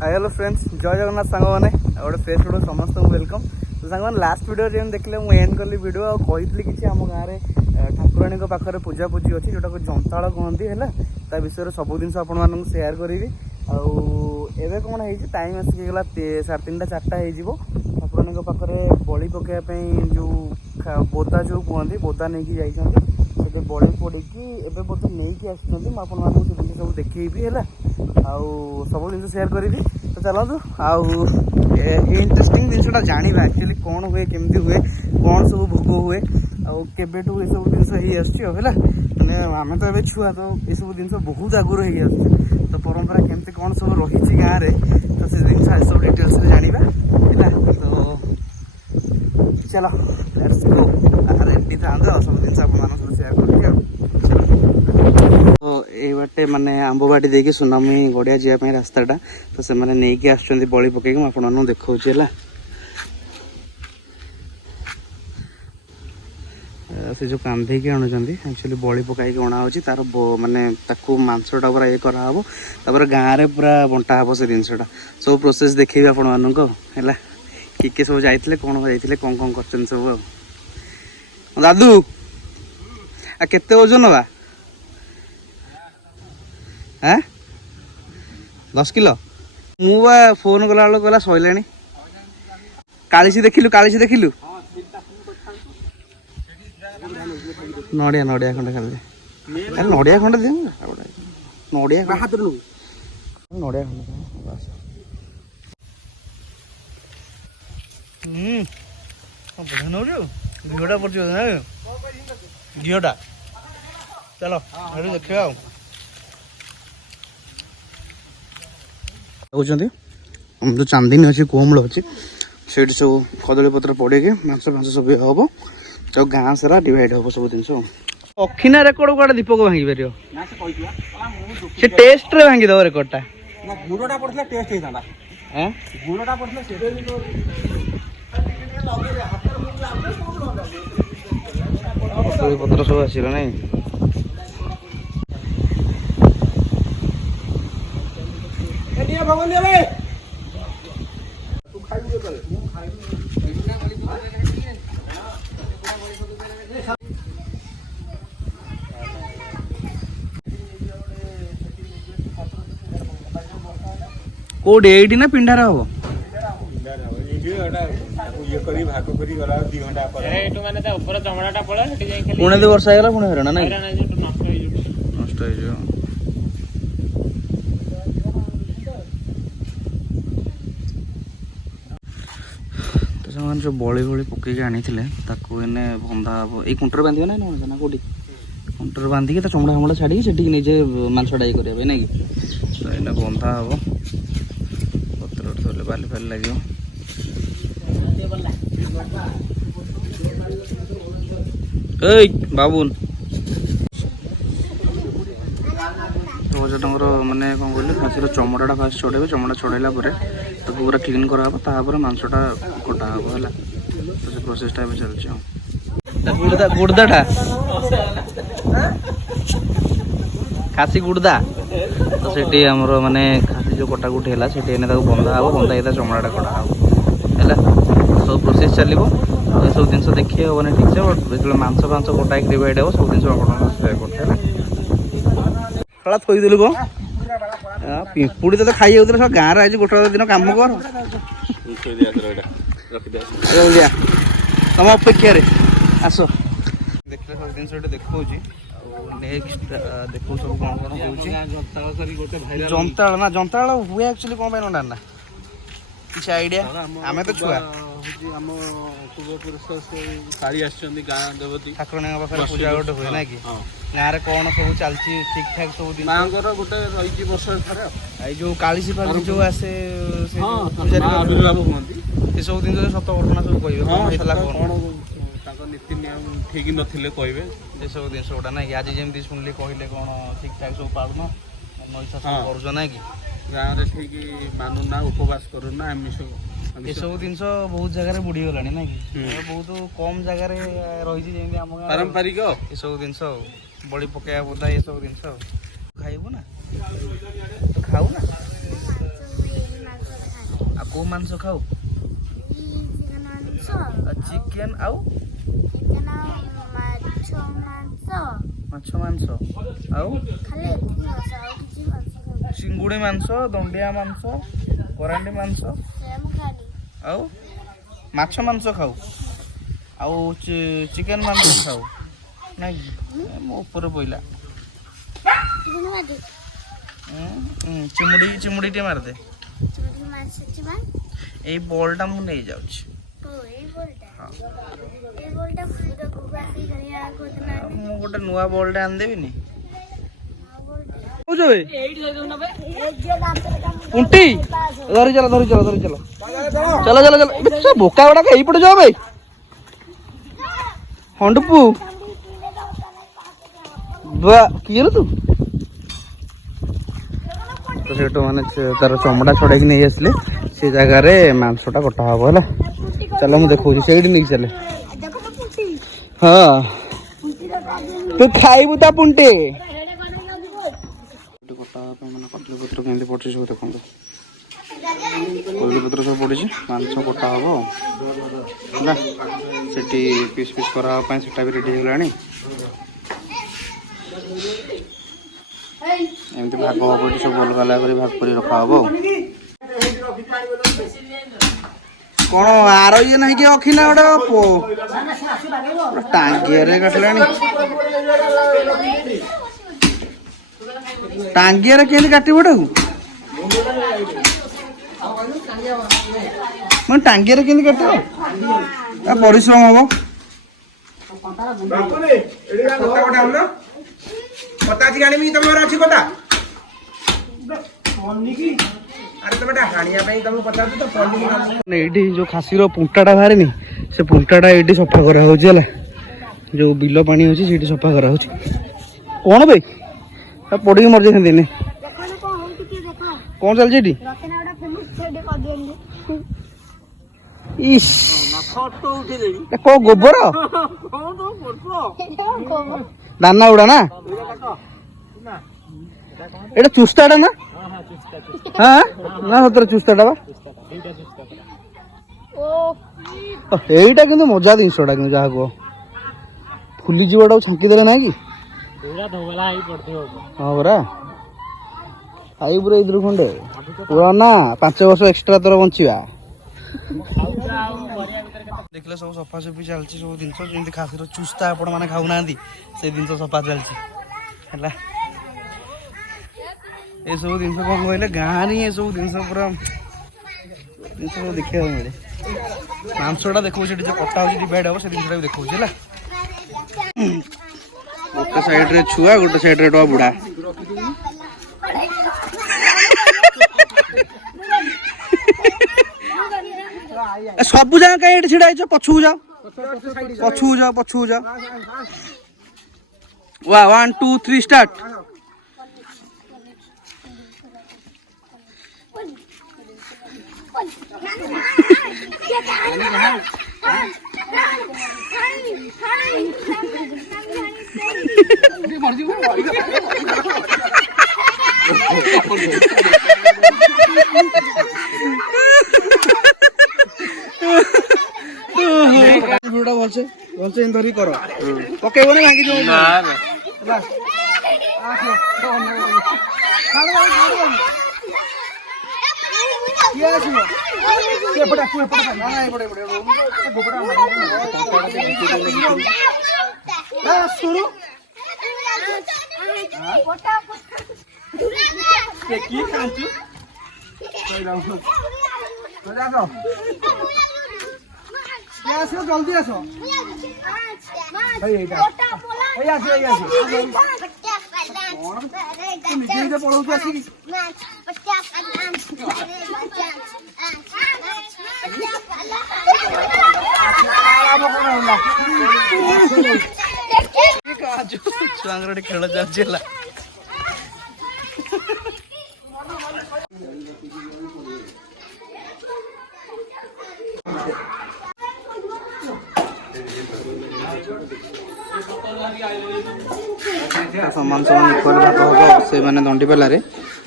Hi hello friends जय जगन्नाथ सांग मैंने गोटे फ्रेश वीडियो समस्त वेलकम। तो सांग मैंने लास्ट वीडियो जमी देखिले मुझे एंड कली वीडियो आ कही कि आम गाँव में ठाकुराणी पाखे पूजा पूजी अच्छी जोटा को जंताड़ कहती है विषय सब जिन आपको सेयार करी। आवे कौन है टाइम आसिकला 3:30 4टा हो ठाकुराणी पाखे बलि पकड़ापी जो बोदा जो कहते बोदा नहीं जाइए बलि पड़ी एवं बोधे नहीं आसी मुझे सब देखी है सब जिन सेयार करी। तो चलतु आउ इंटरेस्टिंग जिनसा जाना एक्चुअली कौन हुए केमती हुए कौन सब भोग हुए आबेठू ये सब जिन मैंने आम तो ये छुआ तो ये सब जिन बहुत आगुरी हो तो परंपरा केमती कौन सब रही गाँव में तो से जिन सब डिटेल्स जाना है। तो चलो लेट्स गो रेडी था सब जिन आप सेयार कर ये बाटे माने आंब बाटी देखिए सुनामी गड़िया जावाई रास्ताटा तो से मैंने नहीं आसुँच बलि पकई मुझे देखा से जो कांधे आणुंट एक्चुअली बलि पकई अणा तार माने मांसटा पूरा ये कराव तापर गाँव में पूरा बंटा हम से जिनसा सब प्रोसेस देखी आपण मानक है किए सब जाते कौन जाते कौन कौन कर सब दादू आ केते ओजन बा हाँ 10 किलो मुझे फोन कला बेलू कहला सैला कालीसी देखिलु नड़िया नड़िया खंडे खाली नड़िया खंडे दे नड़िया नड़िया खंडे घीटा पड़ घीटा चलो देखा जो चांदनी अच्छी कोमल अच्छी से सब कदली पत्र पड़े मांस फांस सब हम तो गाँ सारा डिवाइड हम सब जिन अखिना रेकर्ड कौन दीपक भांगी पार से टेस्ट रे भांगी दब रेकर्डटा गुड़टा पड़ता टेस्ट होता गुड़टा पड़ता कदली पत्र सब आसला ना कोड एडी ना पिंडारा हो पुणे दे वर्षा गला पुणे हरण ना नष्ट हो जो बड़ी बड़ी पकईक आनी बंधा हम ये कुंटर बांधे ना ना कौटी कुंटर बांधिकी चमड़ा हमड़ा छाड़ी से निजे मांसटा ये करेंगे ना कि तो ये बंधा हम पत्र थोड़े बाली फाली लगे बाबुन जो माने कौन कहले खासी चमड़ाटा फास्ट छड़े चमड़ा छड़ेला तो पूरा क्लीन करापर मांसटा कटा हम है तो से प्रोसेसटा चलता गुड़दाटा खासी गुड़दा तो से आमर माने खासी जो कटाकुटी है से बंधा हम बंधा ये चमड़ाटा कटा हम है सब प्रोसेस चलो ये सब जिन देखिए हम ठीक से जो मांस फांस कटा डिवाइड हो सब जिन कर थोदेलु कौन पिंपुड़ी तो खाई जाऊे सब गाँव आज गोटे दिन कम कर तुम अपेक्षा आस देख सब जिन देखा नेक्स्ट देखो सब कौन कौन जंताड़ ना जंताड़ हुए एक्चुअली कौन पाना ना किसी आइडिया आम तो छुआ ठाकुराणी पाखे पूजा गोटे हुए ना कि गाँव में कौन सब चलती ठीक ठाक सब माँगर गोटे रही वर्ष जो कालीसी फाली जो आसे आविर्भाव कहते सब जिन सत घटना सब कह नीति नियम ठीक नथिले कहबे ये सब जिन गुटा ना कि आज जमी शुणिली कहले कौन ठीक ठाक सब पालन नईसा सब कर ना कि गाँव में ठीक मानुना उपवास करूना आमिष ये सब जिन बहुत जगह बुड़ी गला ना कि बहुत कम जगह रही पारंपरिक ये सब जिन बलि पकड़ा बोधा ये सब जिन खाइबू ना तो खाऊ ना को मांस खाऊ चिकेन आउ माछ मांस आउ चिंगुड़ी मांस दंडिया मांस करांडी मांस आउ माछ मांस खाऊ आउ चिकेन मांस खाऊ नहीं मो ऊपर पइला चिमुड़ी चिमुड़ी टे मार दे ए बॉलटा मु नहीं जाउछ मु गोटे नुआ बॉलटा आन देबी नी उंटी धरी चलो धरी चलो धरी चलो चलो चलो चलो बोका गुड़ा यही पटे जाओ भाई हंडपू किए तू तो से माने तार चमड़ा छड़े नहीं आसले से जगह मांसटा कटा हम है चल मुझे देखा से नहीं चले हाँ तू खाइबू ता पुंटे कटली पत्र केमती पड़ी सब देखो कदली पत्र सब पड़ी मांस कटा हम है से पीस पीस करापी से रेडी होगा एमती भाग हम सब अलग अलग भाग कर रखा हम कौन आर ये ना कि अखिना गोटे टांगिया काटिला टांगिया के काटबटा मैं टांगिया के काट परिश्रम हम जो खासी पुंटाटा बाहर से पुंटाटा ये सफा करा जो बिल पानी अच्छी से सफा करा कौन भाई पड़ी मर जाए दिने कौन चलती को गोबर दाना उड़ा ना एटा चुस्ताटा ना हाँ ना सतर चुस्ताटा एटा किंतु मजा जिनसटा कि जहाँ कह फुली जीवटा छांकी देले ना कि हाँ परा आई पूरा इधर खंडे पूरा ना 5 वर्ष एक्सट्रा तोर बंचा देखले सब सफा सफी चलती सब जिन जमी खासी चुस्ता आपण मैंने खाऊना से जिन सफा चलती है ये सब जिन कौन कहले गाँव ये सब जिन पूरा जिन देखा मिले मांसटा देखो जो कटा हो डिवाइड हम से जिनटा भी देखा गोटे साइड रे छुआ गोटे साइड रे बुढ़ा सब जगह कहीं छिड़ा पछू जाओ पछू जाओ पछू जाओ 1 2 3 स्टार्ट भलसे भलसे धरी कर पकेब ना भांगी जल्दी आस पढ़ाऊ आसिक छुआ खेल चलती समान समान इक्वल भाग हम से मैंने दंडी बेलारे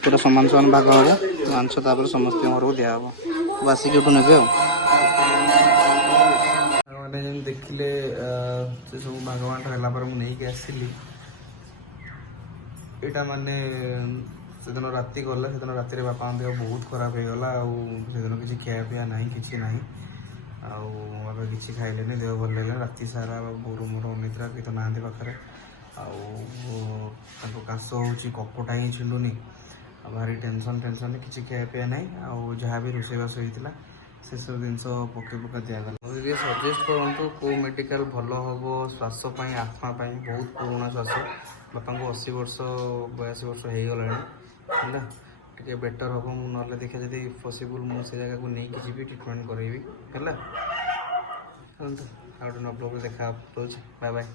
पूरा समान समान भाग हम मांस समस्त घर को दिया। ଆସିକି ଏଠୁ ନେବେ ଆଉ ମାନେ ଯେମିତି ଦେଖିଲେ ସେ ସବୁ ଭାଗବାଣ୍ଟ ହେଲା ପରେ ମୁଁ ନେଇକି ଆସିଲି। ଏଇଟା ମାନେ ସେଦିନ ରାତି ଗଲା, ସେଦିନ ରାତିରେ ବାପାଙ୍କ ଦେହ ବହୁତ ଖରାପ ହେଇଗଲା। ଆଉ ସେଦିନ କିଛି ଖିଆ ପିଆ ନାହିଁ, କିଛି ନାହିଁ। ଆଉ ବାପା କିଛି ଖାଇଲେନି, ଦେହ ଭଲ ଲାଗିଲା। ରାତି ସାରା ବୋଉର ମୋର ଅନିଦ୍ରା, କେହି ତ ନାହାନ୍ତି ପାଖରେ। ଆଉ ତାଙ୍କୁ କାଶ ହେଉଛି, କଫଟା ହିଁ ଛିଣ୍ଡୁନି। ଆଉ ଭାରି ଟେନସନ୍, କିଛି ଖିଆ ପିଆ ନାହିଁ। ଆଉ ଯାହା ବି ରୋଷେଇବାସ ହେଇଥିଲା ସେସବୁ ଜିନିଷ ପକେଇ ପକା ଦିଆଗଲା। ମୋତେ ଟିକେ ସଜେଷ୍ଟ କରନ୍ତୁ କେଉଁ ମେଡ଼ିକାଲ ଭଲ ହେବ ଶ୍ୱାସ ପାଇଁ, ଆତ୍ମା ପାଇଁ। ବହୁତ ପୁରୁଣା ଶ୍ୱାସ, ବାପାଙ୍କୁ 80 ବର୍ଷ 82 ବର୍ଷ ହେଇଗଲାଣି ହେଲା। ଟିକେ ବେଟର୍ ହେବ। ମୁଁ ନହେଲେ ଦେଖିବା ଯଦି ପସିବୁଲ୍ ମୁଁ ସେ ଜାଗାକୁ ନେଇକି ଯିବି, ଟ୍ରିଟମେଣ୍ଟ କରେଇବି ହେଲା। ଆଉ ଗୋଟେ ବ୍ଲଗ୍ରେ ଦେଖା ରହୁଛି। Bye bye.